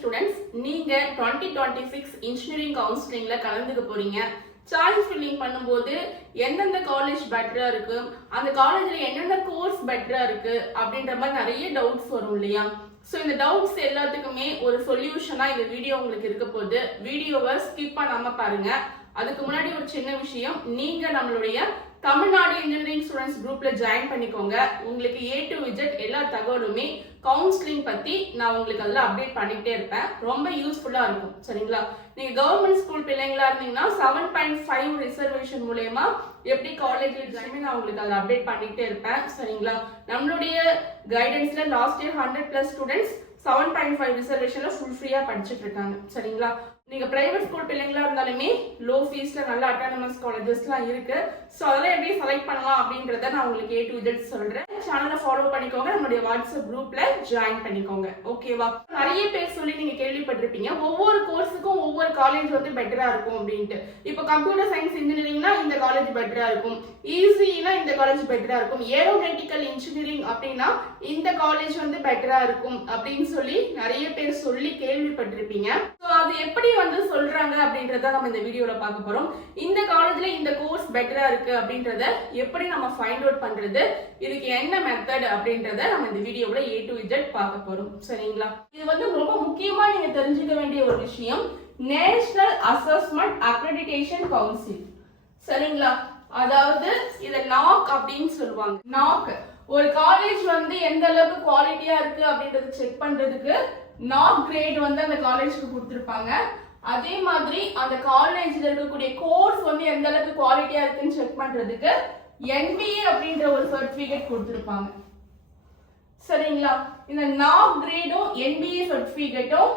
Students, நீங்க 2026 engineering கவுன்சிலிங்ல கலந்துக்க போறீங்க. சாய்ஸ் ஃபில்லிங் பண்ணும்போது எந்தெந்த காலேஜ் பெட்டரா இருக்கு, அந்த காலேஜ்ல என்னென்ன கோர்ஸ் பெட்டரா இருக்கு அப்படின்ற மாதிரி நிறைய டவுட்ஸ் வரும் இல்லையா? ஸோ இந்த டவுட்ஸ் எல்லாத்துக்குமே ஒரு சொல்யூஷனா இந்த வீடியோ உங்களுக்கு இருக்க போகுது. வீடியோவை ஸ்கிப் பண்ணாம பாருங்க. அதுக்கு முன்னாடி ஒரு சின்ன விஷயம், நீங்க நம்மளுடைய தமிழ்நாடு இன்ஜினியரிங் ஸ்டூடெண்ட்ஸ் குரூப்ல ஜாயின் பண்ணிக்கோங்க. உங்களுக்கு A to Z எல்லா தகவலுமே கவுன்சிலிங் பத்தி நான் உங்களுக்கு அதில் அப்டேட் பண்ணிக்கிட்டே இருப்பேன். ரொம்ப யூஸ்ஃபுல்லா இருக்கும். சரிங்களா? நீங்க கவர்மெண்ட் ஸ்கூல் பிள்ளைங்களா இருந்தீங்கன்னா 7.5 ரிசர்வேஷன் மூலமா எப்படி காலேஜ்ல ஜாயின் நான் உங்களுக்கு அதில் அப்டேட் பண்ணிக்கிட்டே இருப்பேன். சரிங்களா? நம்மளுடைய கைடன்ஸ்ல லாஸ்ட் இயர் 100+ ஸ்டூடெண்ட்ஸ் 7.5 ரிசர்வேஷன்ல ஃபுல் ஃப்ரீயா படிச்சுட்டு இருக்காங்க. சரிங்களா? நீங்க பிரைவேட் ஸ்கூல் பிள்ளைங்களா இருந்தாலுமே லோ ஃபீஸ்ல நல்ல அட்டானமஸ் காலேஜஸ்லாம் இருக்கு. ஸோ அதெல்லாம் எப்படி செலக்ட் பண்ணலாம் அப்படின்றத நான் உங்களுக்கு A to Z சொல்றேன். சேனலை ஃபாலோ பண்ணிக்கோங்க, நம்மளுடைய வாட்ஸ்அப் குரூப்ல ஜாயின் பண்ணிக்கோங்க. ஓகேவா? நிறைய பேர் சொல்லி நீங்க கேள்விப்பட்டிருப்பீங்க, ஒவ்வொரு கோர்ஸுக்கும் ஒவ்வொரு காலேஜ் வந்து பெட்டரா இருக்கும் அப்படின்ட்டு. இப்போ கம்ப்யூட்டர் சயின்ஸ் இன்ஜினியரிங்னா இந்த காலேஜ் பெட்டரா இருக்கும், ஈஸினா இந்த காலேஜ் பெட்டரா இருக்கும், ஏரோநாட்டிக்கல் இன்ஜினியரிங் அப்படின்னா இந்த காலேஜ் வந்து பெட்டரா இருக்கும் அப்படின்னு சொல்லி நிறைய பேர் சொல்லி கேள்விப்பட்டிருப்பீங்க. ஸோ அது எப்படி வந்து சொல்றாங்க அப்படின்றத நம்ம இந்த வீடியோல பார்க்க போறோம். இந்த காலேஜ்ல இந்த கோர்ஸ் பெட்டரா இருக்கு அப்படின்றத எப்படி நம்ம ஃபைண்ட் அவுட் பண்றது, இதுக்கு என்ன மெத்தட் அப்படின்றத நம்ம இந்த வீடியோல A to Z பார்க்க போறோம். சரிங்களா? இது வந்து ரொம்ப முக்கியமா நீங்க தெரிஞ்சுக்க வேண்டிய ஒரு விஷயம், நேஷனல் அசஸ்மெண்ட் அக்ரெடிடேஷன் கவுன்சில். சரிங்களா? அதாவது இத NAAC அப்படின்னு சொல்லுவாங்க. NAAC ஒரு காலேஜ் வந்து எந்த அளவுக்கு குவாலிட்டியா இருக்கு அப்படின்றத செக் பண்றதுக்கு NAAC கிரேட் வந்து அந்த காலேஜ்க்கு கொடுத்திருப்பாங்க. அதே மாதிரி அந்த காலேஜ்ல இருக்கக்கூடிய கோர்ஸ் வந்து எந்த அளவுக்கு குவாலிட்டியா இருக்குன்னு செக் பண்றதுக்கு NBA அப்படின்ற ஒரு சர்டிபிகேட் கொடுத்திருப்பாங்க. சரிங்களா? இந்த NAAC கிரேடும் NBA சர்டிபிகேட்டும்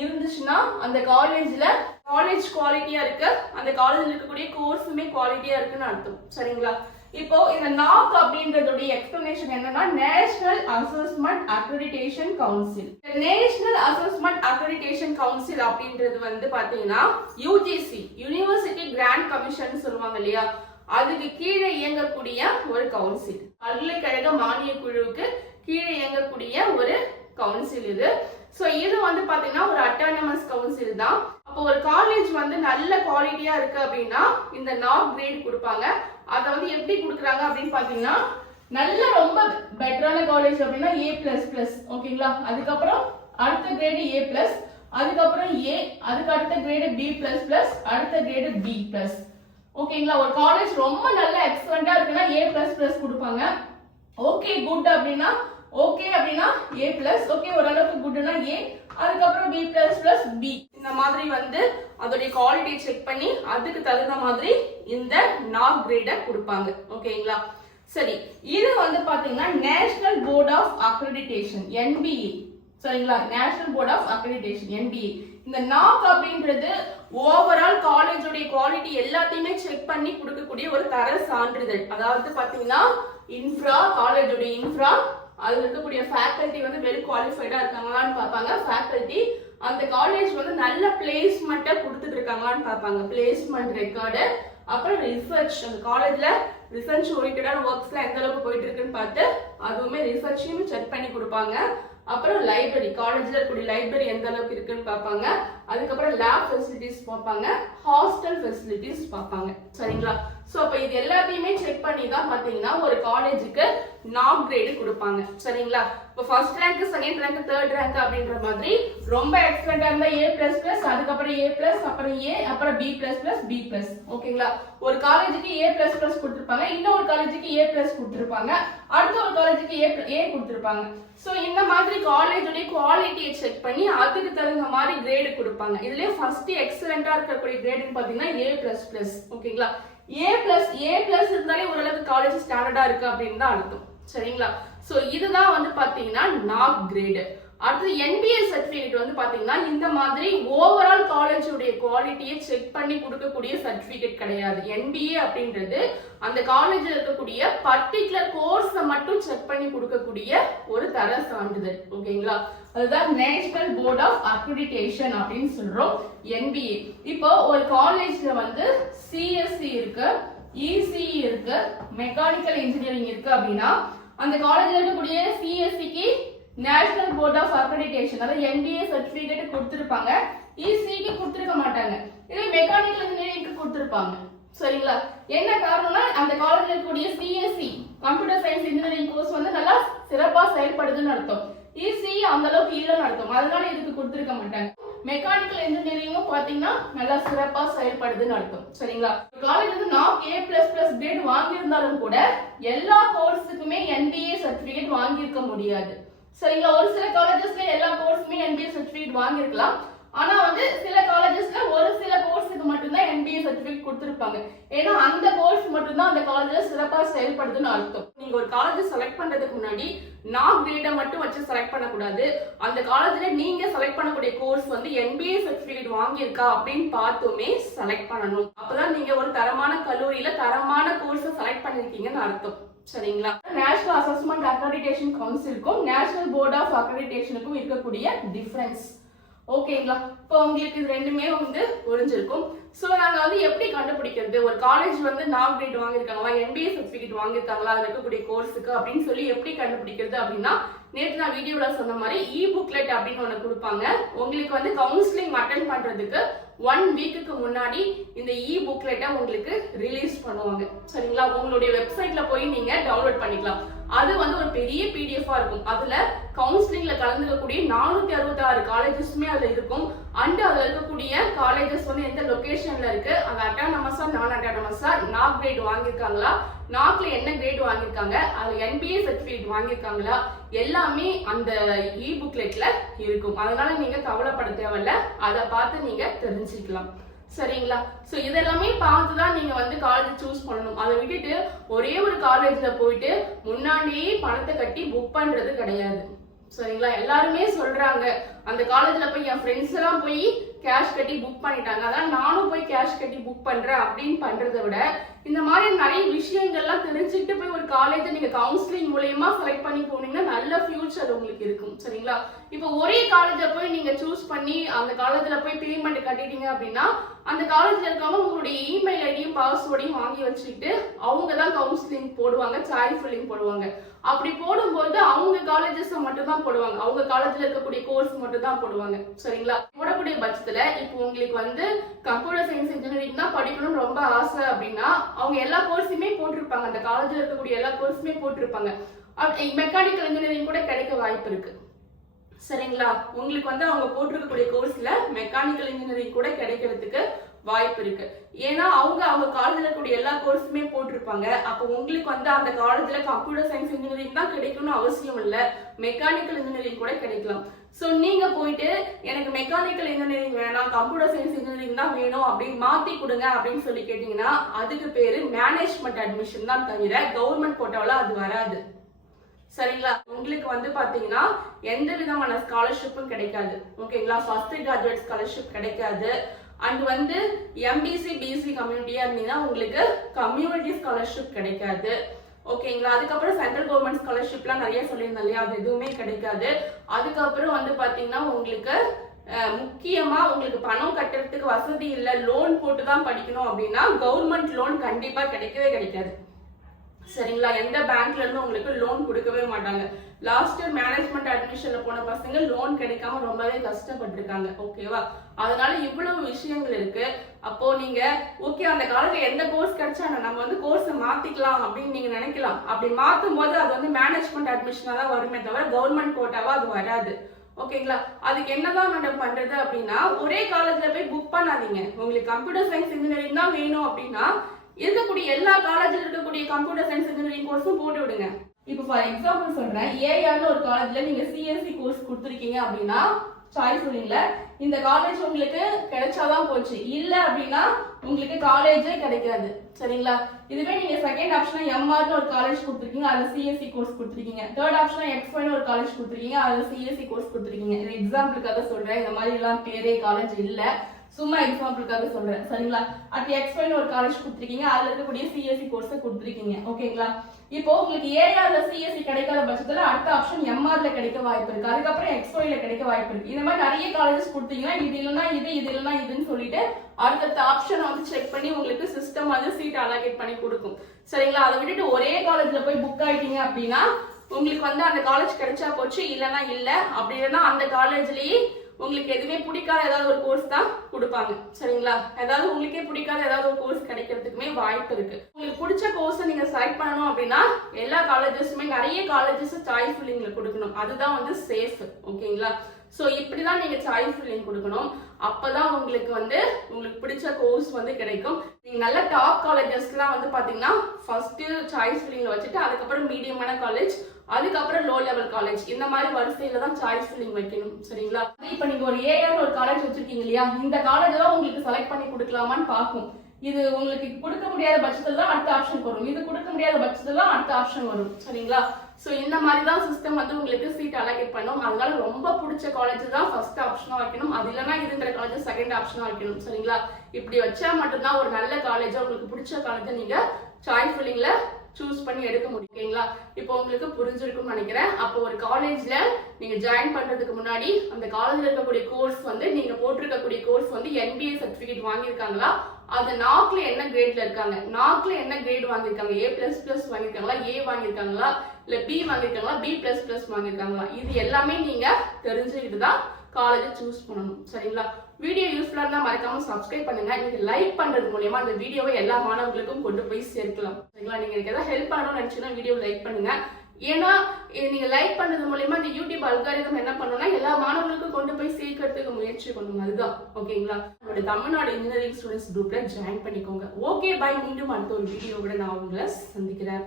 இருந்துச்சுன்னா அந்த காலேஜ்ல காலேஜ் குவாலிட்டியா இருக்கு, அந்த காலேஜ்ல இருக்கக்கூடிய கோர்ஸுமே குவாலிட்டியா இருக்குன்னு அர்த்தம். சரிங்களா? இப்போ இந்த NAAC அப்படின்றதுடைய எக்ஸ்பிளனேஷன் என்னன்னா, national assessment accreditation council. National assessment accreditation council அப்படின்றது வந்து பாத்தீங்கன்னா UGC, யூனிவர்சிட்டி கிராண்ட் கமிஷன் சொல்லுவாங்க இல்லையா, அதுக்கு கீழே இயங்கக்கூடிய ஒரு கவுன்சில். பல்கலைக்கழக மானிய குழுவுக்கு கீழே இயங்கக்கூடிய ஒரு கவுன்சில் இது. சோ இது வந்து பாத்தீங்கன்னா ஒரு அட்டானமஸ் கவுன்சில் தான். அப்போ ஒரு காலேஜ் வந்து நல்ல குவாலிட்டியா இருக்கு அப்படின்னா இந்த NAAC கிரேட் கொடுப்பாங்க. அதை வந்து எப்படி கொடுக்குறாங்க அப்படின்னு பாத்தீங்கன்னா, நல்ல ரொம்ப பெட்டரான காலேஜ் அப்படின்னா A++, ஓகேங்களா? அதுக்கப்புறம் அடுத்த கிரேடு A+, அதுக்கப்புறம் A, அதுக்கு அடுத்த கிரேடு B++, அடுத்த கிரேடு B+, ஓகேங்களா? ஒரு காலேஜ் ரொம்ப நல்ல எக்ஸலண்டா இருக்குன்னா A++ கொடுப்பாங்க. ஓகே குட் அப்படின்னா ஓகே அப்படின்னா A+, ஓகே ஓரளவுக்கு குட்னா A, அதுக்கப்புறம் B++ B. இந்த மாதிரி வந்து அதோடைய குவாலிட்டி செக் பண்ணி அதுக்கு தகுந்த மாதிரி இந்த NAAC கிரேட கொடுப்பாங்க. ஓகேங்களா? சரி, இது வந்து பாத்தீங்கன்னா national board of accreditation NBA. சரிங்களா? National board of accreditation NBA. இந்த NAAC அப்படின்றது ஓவரால் காலேஜோட குவாலிட்டி எல்லாத்தையுமே செக் பண்ணி கொடுக்கக்கூடிய ஒரு தர சான்றிதழ். அதாவது பாத்தீங்கன்னா இன்ஃப்ரா, காலேஜோட இன்ஃப்ரா, அதுல இருக்கக்கூடிய ஃபேக்கல்டி வந்து வெரி குவாலிஃபைடா இருக்காங்களான்னு பார்ப்பாங்க. ஃபேக்கல்டி அந்த காலேஜ் வந்து நல்ல பிளேஸ்மெண்ட்டை கொடுத்துட்டு இருக்காங்களான்னு பார்ப்பாங்க. பிளேஸ்மெண்ட் ரெக்கார்டு, அப்புறம் ரிசர்ச், அந்த காலேஜ்ல ரிசர்ச் ஓரியன்டான ஒர்க்ஸ்லாம் எந்த அளவுக்கு போயிட்டு இருக்குன்னு பார்த்து அதுவுமே ரிசர்ச்சையும் செக் பண்ணி கொடுப்பாங்க. அப்புறம் லைப்ரரி, காலேஜ்ல இருக்கக்கூடிய லைப்ரரி எந்த அளவுக்கு இருக்குன்னு பார்ப்பாங்க. அதுக்கப்புறம் லேப் ஃபெசிலிட்டிஸ் பார்ப்பாங்க, ஹாஸ்டல் ஃபெசிலிட்டிஸ் பார்ப்பாங்க. சரிங்களா? சோ அப்ப இது எல்லாத்தையுமே செக் பண்ணி தான் பாத்தீங்கன்னா ஒரு காலேஜுக்கு NAAC கிரேட் கொடுப்பாங்க. சரிங்களா? இப்போ first rank, second rank, third rank அப்படின்ற மாதிரி ரொம்ப எக்ஸலண்டா இருந்தா A++, அதுக்கப்புறம் A+, அப்புறம் A, அப்புறம் B++, ஓகேங்களா? ஒரு காலேஜுக்கு A++ கொடுத்திருப்பாங்க, இன்னொரு காலேஜுக்கு A+ கொடுத்திருப்பாங்க, அடுத்த ஒரு காலேஜுக்கு A கொடுத்திருப்பாங்க. சோ இந்த மாதிரி காலேஜோட குவாலிட்டியை செக் பண்ணி அதுக்கு தகுந்த மாதிரி கிரேடு கொடுப்பாங்க. இதுலயே ஃபர்ஸ்ட் எக்ஸலண்டா இருக்கக்கூடிய கிரேடுன்னு பாத்தீங்கன்னா A++, ஓகேங்களா? A+ இருந்தாலே ஓரளவுக்கு காலேஜ் ஸ்டாண்டர்டா இருக்கு அப்படின்னு தான் அர்த்தம். சரிங்களா? சோ இதுதான் வந்து பாத்தீங்கன்னா NAAC கிரேடு. அடுத்து NBA சர்டிபிகேட் வந்து பாத்தீங்கன்னா இந்த மாதிரி ஓவரால் காலேஜோட குவாலிட்டியை செக் பண்ணி கொடுக்கக்கூடிய சர்டிபிகேட் கிடையாது. NBA அப்படின்றது அந்த காலேஜ்ல இருக்கக்கூடிய பர்டிகுலர் கோர்ஸை மட்டும் செக் பண்ணி கொடுக்கக்கூடிய ஒரு தர சான்றிதழ். ஓகேங்களா? அதுதான் நேஷனல் போர்ட் ஆஃப் அக்ரெடிடேஷன் அப்படின்னு சொல்றோம், NBA. இப்போ ஒரு காலேஜ்ல வந்து CSE இருக்கு, ECE இருக்கு, மெக்கானிக்கல் இன்ஜினியரிங் இருக்கு அப்படின்னா அந்த காலேஜ்ல இருக்கக்கூடிய CSEக்கு நேஷனல் போர்ட் ஆஃப் அக்ரெடிடேஷன் அதாவது NBA சர்டிபிகேட் கொடுத்திருப்பாங்க. ECEக்கு கொடுத்திருக்க மாட்டாங்க. இதே மெக்கானிக்கல் இன்ஜினியரிங்க்கு கொடுத்திருப்பாங்க. சரிங்களா? என்ன காரணம்னா அந்த காலேஜ்ல இருக்கக்கூடிய CSE computer science engineering course வந்து நல்லா சிறப்பா செயல்படுதுன்னு அர்த்தம். ECE அந்த அளவுக்கு இல்லைன்னு அர்த்தம். அதனால இதுக்கு கொடுத்திருக்க மாட்டாங்க. மெக்கானிக்கல் இன்ஜினியரிங்கும் பாத்தீங்கன்னா நல்லா சிறப்பா செயல்படுதுன்னு அர்த்தம். சரிங்களா? காலேஜ் வந்து NAAC A++ கிரேட் வாங்கியிருந்தாலும் கூட எல்லா கோர்ஸுக்குமே NBA சர்டிபிகேட் வாங்கியிருக்க முடியாது. சரிங்களா? ஒரு சில காலேஜஸ்ல எல்லா கோர்ஸுமே NBA சர்டிபிகேட் வாங்கியிருக்கலாம். ஆனா வந்து சில காலேஜஸ்ல ஒரு சில கோர்ஸுக்கு மட்டும்தான் NBA சர்டிபிகேட் கொடுத்திருப்பாங்க. ஏன்னா அந்த கோர்ஸ் மட்டும்தான் அந்த காலேஜ்ல சிறப்பா செயல்படுதுன்னு அர்த்தம். நீங்க ஒரு காலேஜ் செலக்ட் பண்றதுக்கு முன்னாடி NAAC கிரேட மட்டும் வச்சு செலக்ட் பண்ணக்கூடாது. அந்த காலேஜ்ல நீங்க செலக்ட் பண்ணக்கூடிய கோர்ஸ் வந்து NBA சர்டிபிகேட் வாங்கியிருக்கா அப்படின்னு பார்த்துமே செலக்ட் பண்ணணும். அப்பதான் நீங்க ஒரு தரமான கல்லூரியில தரமான கோர்ஸ் செலக்ட் பண்ணிருக்கீங்கன்னு அர்த்தம். சரிங்களா? நேஷனல் அசஸ்மெண்ட் அக்ரெடிடேஷன் கவுன்சிலுக்கும் நேஷனல் போர்ட் ஆஃப் அக்ரெடிடேஷனுக்கும் இருக்கக்கூடிய டிஃபரன்ஸ் ஓகேங்களா? இப்போ உங்களுக்கு இது ரெண்டுமே வந்து புரிஞ்சிருக்கும். ஸோ நாங்க வந்து எப்படி கண்டுபிடிக்கிறது ஒரு காலேஜ் வந்து NAAC கிரேட் வாங்கியிருக்காங்களா NBA சர்டிபிகேட் வாங்கியிருக்காங்களா அதுல இருக்கக்கூடிய கோர்ஸுக்கு அப்படின்னு சொல்லி எப்படி கண்டுபிடிக்கிறது அப்படின்னா நேற்று நான் வீடியோல சொன்ன மாதிரி புக்லெட் அப்படின்னு ஒன்று கொடுப்பாங்க. உங்களுக்கு வந்து கவுன்சிலிங் அட்டென்ட் பண்றதுக்கு 1 வீக்குக்கு முன்னாடி இந்த புக்லெட்டை உங்களுக்கு ரிலீஸ் பண்ணுவாங்க. சரிங்களா? உங்களுடைய வெப்சைட்ல போய் நீங்க டவுன்லோட் பண்ணிக்கலாம். அது வந்து ஒரு பெரிய PDF-ஆ இருக்கும். அதுல கவுன்சிலிங்ல கலந்துக்கக்கூடிய 466 காலேஜஸ்மே அதுல இருக்கும். அண்ட் அதுல இருக்கக்கூடிய காலேஜஸ் வந்து எந்த லொகேஷன்ல இருக்கு, அந்த அட்டானமஸா நான் அட்டானமஸா NAAC கிரேட் வாங்கியிருக்காங்களா, NAACல என்ன கிரேட் வாங்கியிருக்காங்க, அதுல NBA சர்டிபிகேட் வாங்கியிருக்காங்களா, எல்லாமே அந்த புக்லெட்ல இருக்கும். அதனால நீங்க கவலைப்பட தேவையில்ல. அதை பார்த்து நீங்க தெரிஞ்சுக்கலாம். சரிங்களா? சோ இதெல்லாமே பார்த்து தான் நீங்க வந்து காலேஜ் சூஸ் பண்ணணும். அதை விட்டுட்டு ஒரே ஒரு காலேஜ்ல போயிட்டு முன்னாடியே பணத்தை கட்டி புக் பண்றது கிடையாது. சரிங்களா? எல்லாருமே சொல்றாங்க அந்த காலேஜ்ல போய் என் ஃப்ரெண்ட்ஸ் எல்லாம் போய் கேஷ் கட்டி புக் பண்ணிட்டாங்க, அதான் நானும் போய் கேஷ் கட்டி புக் பண்றேன் அப்படின்னு பண்றதை விட இந்த மாதிரி நிறைய விஷயங்கள்லாம் தெரிஞ்சுக்கிட்டு போய் ஒரு காலேஜை நீங்க கவுன்சிலிங் மூலமா செலக்ட் பண்ணி போனீங்கன்னா நல்ல ஃபியூச்சர் உங்களுக்கு இருக்கும். சரிங்களா? இப்போ ஒரே காலேஜை போய் நீங்க சூஸ் பண்ணி அந்த காலேஜ்ல போய் பேமெண்ட் கட்டிட்டீங்க அப்படின்னா அந்த காலேஜ்ல இருக்கவங்க உங்களுடைய இமெயில் ஐடியும் பாஸ்வேர்டையும் வாங்கி வச்சுக்கிட்டு அவங்க தான் கவுன்சிலிங் போடுவாங்க, சாய்ஸ் ஃபில்லிங் போடுவாங்க. அப்படி போடும்போது அவங்க காலேஜஸ் மட்டும் தான் போடுவாங்க, அவங்க காலேஜ்ல இருக்கக்கூடிய கோர்ஸ் மட்டும் தான் போடுவாங்க. சரிங்களா? போடக்கூடிய பட்சத்துல இப்போ உங்களுக்கு வந்து கம்ப்யூட்டர் சயின்ஸ் இன்ஜினியரிங் தான் படிக்கணும்னு ரொம்ப ஆசை அப்படின்னா அவங்க எல்லா கோர்ஸுமே போட்டிருப்பாங்க, அந்த காலேஜ்ல இருக்கக்கூடிய எல்லா கோர்ஸுமே போட்டிருப்பாங்க. மெக்கானிக்கல் இன்ஜினியரிங் கூட கிடைக்க வாய்ப்பு இருக்கு. சரிங்களா? உங்களுக்கு வந்து அவங்க போட்டிருக்கக்கூடிய கோர்ஸ்ல மெக்கானிக்கல் இன்ஜினியரிங் கூட கிடைக்கிறதுக்கு வாய்ப்பு இருக்கு. ஏன்னா அவங்க காலேஜ்ல இருக்கக்கூடிய எல்லா கோர்ஸுமே போட்டிருப்பாங்க. அப்போ உங்களுக்கு வந்து அந்த காலேஜ்ல கம்ப்யூட்டர் சயின்ஸ் இன்ஜினியரிங் தான் கிடைக்கணும்னு அவசியம் இல்ல, மெக்கானிக்கல் இன்ஜினியரிங் கூட கிடைக்கலாம். சோ நீங்க போயிட்டு எனக்கு மெக்கானிக்கல் இன்ஜினியரிங் வேணாம், கம்ப்யூட்டர் சயின்ஸ் இன்ஜினியரிங் தான் வேணும் அப்படின்னு மாத்தி கொடுங்க அப்படின்னு சொல்லி கேட்டீங்கன்னா அதுக்கு பேரு மேனேஜ்மெண்ட் அட்மிஷன் தான் தவிர கவர்மெண்ட் கோட்டாவில் அது வராது. சரிங்களா? உங்களுக்கு வந்து பாத்தீங்கன்னா எந்த விதமான ஸ்காலர்ஷிப்பும் கிடைக்காது. ஓகேங்களா? ஃபர்ஸ்ட் கிராஜுவேட் ஸ்காலர்ஷிப் கிடைக்காது. அண்ட் வந்து MBC BC கம்யூனிட்டியா இருந்தீங்கன்னா உங்களுக்கு கம்யூனிட்டி ஸ்காலர்ஷிப் கிடைக்காது. ஓகேங்களா? அதுக்கப்புறம் சென்ட்ரல் கவர்மெண்ட் ஸ்காலர்ஷிப்லாம் நிறைய சொல்லியிருந்தேன் இல்லையா, அது எதுவுமே கிடைக்காது. அதுக்கப்புறம் வந்து பாத்தீங்கன்னா உங்களுக்கு முக்கியமா உங்களுக்கு பணம் கட்டுறதுக்கு வசதி இல்லை, லோன் போட்டு தான் படிக்கணும் அப்படின்னா கவர்மெண்ட் லோன் கண்டிப்பா கிடைக்கவே கிடைக்காது. சரிங்களா? எந்த பேங்க்ல இருந்து உங்களுக்கு லோன் கொடுக்கவே மாட்டாங்க. லாஸ்ட் இயர் மேனேஜ்மெண்ட் அட்மிஷன்ல போன பசங்க லோன் கிடைக்காம ரொம்பவே கஷ்டப்பட்டிருக்காங்க. ஓகேவா? அதனால இவ்வளவு விஷயங்கள் இருக்கு. அப்போ நீங்க ஓகே அந்த காலத்துல எந்த கோர்ஸ் கிடைச்சா நம்ம வந்து கோர்ஸ் மாத்திக்கலாம் அப்படின்னு நீங்க நினைக்கலாம். அப்படி மாத்தும் போது அது வந்து மேனேஜ்மெண்ட் அட்மிஷனா தான் வருமே தவிர கவர்மெண்ட் கோட்டாவா அது வராது. ஓகேங்களா? அதுக்கு என்னதான் மேடம் பண்றது அப்படின்னா ஒரே காலேஜ்ல போய் புக் பண்ணாதீங்க. உங்களுக்கு கம்ப்யூட்டர் சயின்ஸ் இன்ஜினியரிங் தான் வேணும் அப்படின்னா இருக்கக்கூடிய எல்லா காலேஜ்ல இருக்கக்கூடிய கம்ப்யூட்டர் சயின்ஸ் இன்ஜினியரிங் கோர்ஸும் போட்டு விடுங்க. இப்போ ஃபார் எக்ஸாம்பிள் சொல்றேன், ஏஆர்னு ஒரு காலேஜ்ல நீங்க சிஎஸ்சி கோர்ஸ் கொடுத்துருக்கீங்க அப்படின்னா சாய்ஸ் சொல்றீங்களா இந்த காலேஜ் உங்களுக்கு கிடைச்சாதான் போச்சு, இல்ல அப்படின்னா உங்களுக்கு காலேஜே கிடைக்காது. சரிங்களா? இதுவே நீங்க செகண்ட் ஆப்ஷனா எம்ஆர்னு ஒரு காலேஜ் கொடுத்துருக்கீங்க, அதுல சிஎஸ்சி கோர்ஸ் கொடுத்துருக்கீங்க. தேர்ட் ஆப்ஷனா எக்ஸ்ஒய்னு ஒரு காலேஜ் கொடுத்துருக்கீங்க, அதுல சிஎஸ்சி கோர்ஸ் கொடுத்துருக்கீங்க. இது எக்ஸாம்பிளுக்காக சொல்றேன், இந்த மாதிரி எல்லாம் பேரே காலேஜ் இல்ல, சும்மா எக்ஸாம்பிளுக்காக சொல்றேன். சரிங்களா? அட் எக்ஸ்ஒய்னு ஒரு காலேஜ் கொடுத்துருக்கீங்க, அதுல இருக்கக்கூடிய சிஎஸ்சி கோர்ஸ் கொடுத்துருக்கீங்க. ஓகேங்களா? இப்போ உங்களுக்கு ஏஆர்ல சிஎஸ்சி கிடைக்காத பட்சத்துல அடுத்த ஆப்ஷன் எம்ஆர்ல கிடைக்க வாய்ப்பு இருக்கு, அதுக்கப்புறம் எக்ஸ்ஒய்ல கிடைக்க வாய்ப்பு இருக்கு. இந்த மாதிரி நிறைய காலேஜஸ் கொடுத்தீங்கன்னா இது இல்லைன்னா இது இல்லைன்னா இதுன்னு சொல்லிட்டு அடுத்த ஆப்ஷனை வந்து செக் பண்ணி உங்களுக்கு சிஸ்டம் வந்து சீட் அலோகேட் பண்ணி கொடுக்கும். சரிங்களா? அதை விட்டுட்டு ஒரே காலேஜ்ல போய் புக் ஆயிட்டீங்க அப்படின்னா உங்களுக்கு வந்து அந்த காலேஜ் கிடைச்சா போச்சு, இல்லைன்னா இல்லை. அப்படி இல்லைன்னா அந்த காலேஜ்லயே உங்களுக்கு எதுவுமே பிடிக்காத ஏதாவது ஒரு கோர்ஸ் தான் கொடுப்பாங்க. சரிங்களா? ஏதாவது உங்களுக்கே பிடிக்காத ஏதாவது ஒரு கோர்ஸ் கிடைக்கிறதுக்குமே வாய்ப்பு இருக்கு. உங்களுக்கு பிடிச்ச கோர்ஸை நீங்க செலக்ட் பண்ணணும் அப்படின்னா எல்லா காலேஜஸுமே நிறைய காலேஜஸ் சாய்ஸ் ஃபில்லிங்ல கொடுக்கணும். அதுதான் வந்து சேஃப். ஓகேங்களா? ஸோ இப்படிதான் நீங்க சாய்ஸ் ஃபில்லிங் கொடுக்கணும். அப்பதான் உங்களுக்கு வந்து உங்களுக்கு பிடிச்ச கோர்ஸ் வந்து கிடைக்கும். நீங்க நல்ல டாப் காலேஜஸ்லாம் வந்து பாத்தீங்கன்னா ஃபர்ஸ்ட் சாய்ஸ் ஃபில்லிங்ல வச்சுட்டு அதுக்கப்புறம் மீடியமான காலேஜ், அதுக்கப்புறம் லோ லெவல் காலேஜ், இந்த மாதிரி வரிசையில தான் சாய்ஸ் ஃபில்லிங் வைக்கணும். சரிங்களா? இப்ப நீங்க ஒரு ஏஆர் ஒரு காலேஜ் வச்சிருக்கீங்க இல்லையா, இந்த காலேஜ் தான் உங்களுக்கு செலக்ட் பண்ணி கொடுக்கலாமான்னு பார்க்கும். இது உங்களுக்கு கொடுக்க முடியாத பட்சத்துல தான் அடுத்த ஆப்ஷன் வரும், இது கொடுக்க முடியாத பட்சத்துல தான் அடுத்த ஆப்ஷன் வரும். சரிங்களா? சோ இந்த மாதிரி தான் சிஸ்டம் வந்து உங்களுக்கு சீட் அலோகேட் பண்ணும். அதனால ரொம்ப பிடிச்ச காலேஜ் தான் ஃபர்ஸ்ட் ஆப்ஷனா வைக்கணும். அது இல்லைன்னா இதுன்ற காலேஜ் செகண்ட் ஆப்ஷனா வைக்கணும். சரிங்களா? இப்படி வச்சா மட்டும்தான் ஒரு நல்ல காலேஜா உங்களுக்கு பிடிச்ச காலேஜை நீங்க சாய்ஸ் ஃபில்லிங்ல சூஸ் பண்ணி எடுக்க முடியும். ஓகேங்களா? இப்போ உங்களுக்கு புரிஞ்சிருக்கும்னு நினைக்கிறேன். அப்போ ஒரு காலேஜ்ல நீங்க ஜாயின் பண்றதுக்கு முன்னாடி அந்த காலேஜ்ல இருக்கக்கூடிய கோர்ஸ் வந்து நீங்க போட்டிருக்கக்கூடிய கோர்ஸ் வந்து NBA சர்டிபிகேட் வாங்கியிருக்காங்களா, அது நாக்ல என்ன கிரேட்ல இருக்காங்க, நாக்ல என்ன கிரேட் வாங்கியிருக்காங்க, A++ வாங்கியிருக்காங்களா, A வாங்கியிருக்காங்களா, இல்ல B வாங்கியிருக்காங்களா, B++ வாங்கியிருக்காங்களா, இது எல்லாமே நீங்க தெரிஞ்சுக்கிட்டு தான் காலேஜ் சூஸ் பண்ணணும். சரிங்களா? வீடியோ யூஸ்ஃபுல்லா இருந்தா மறக்காம சப்ஸ்கிரைப் பண்ணுங்க. நீங்க லைக் பண்றது மூலமா அந்த வீடியோவை எல்லா மாணவர்களுக்கும் கொண்டு போய் சேர்க்கலாம். சரிங்களா? நீங்க எனக்கு ஏதாவது ஹெல்ப் பண்ணணும்னு நினைச்சீங்கன்னா வீடியோ லைக் பண்ணுங்க. ஏன்னா நீங்க லைக் பண்றது மூலமா இந்த யூடியூப் அல்காரிதம் என்ன பண்ணும்னா எல்லா மாணவர்களுக்கும் கொண்டு போய் சேர்க்கறதுக்கு முயற்சி பண்ணுங்க. அதுதான். ஓகேங்களா? நம்மளுடைய தமிழ்நாடு இன்ஜினியரிங் ஸ்டூடெண்ட்ஸ் குரூப்ல ஜாயின் பண்ணிக்கோங்க. Okay, bye. மீண்டும் அடுத்த ஒரு வீடியோவோட நான் உங்களை சந்திக்கிறேன்.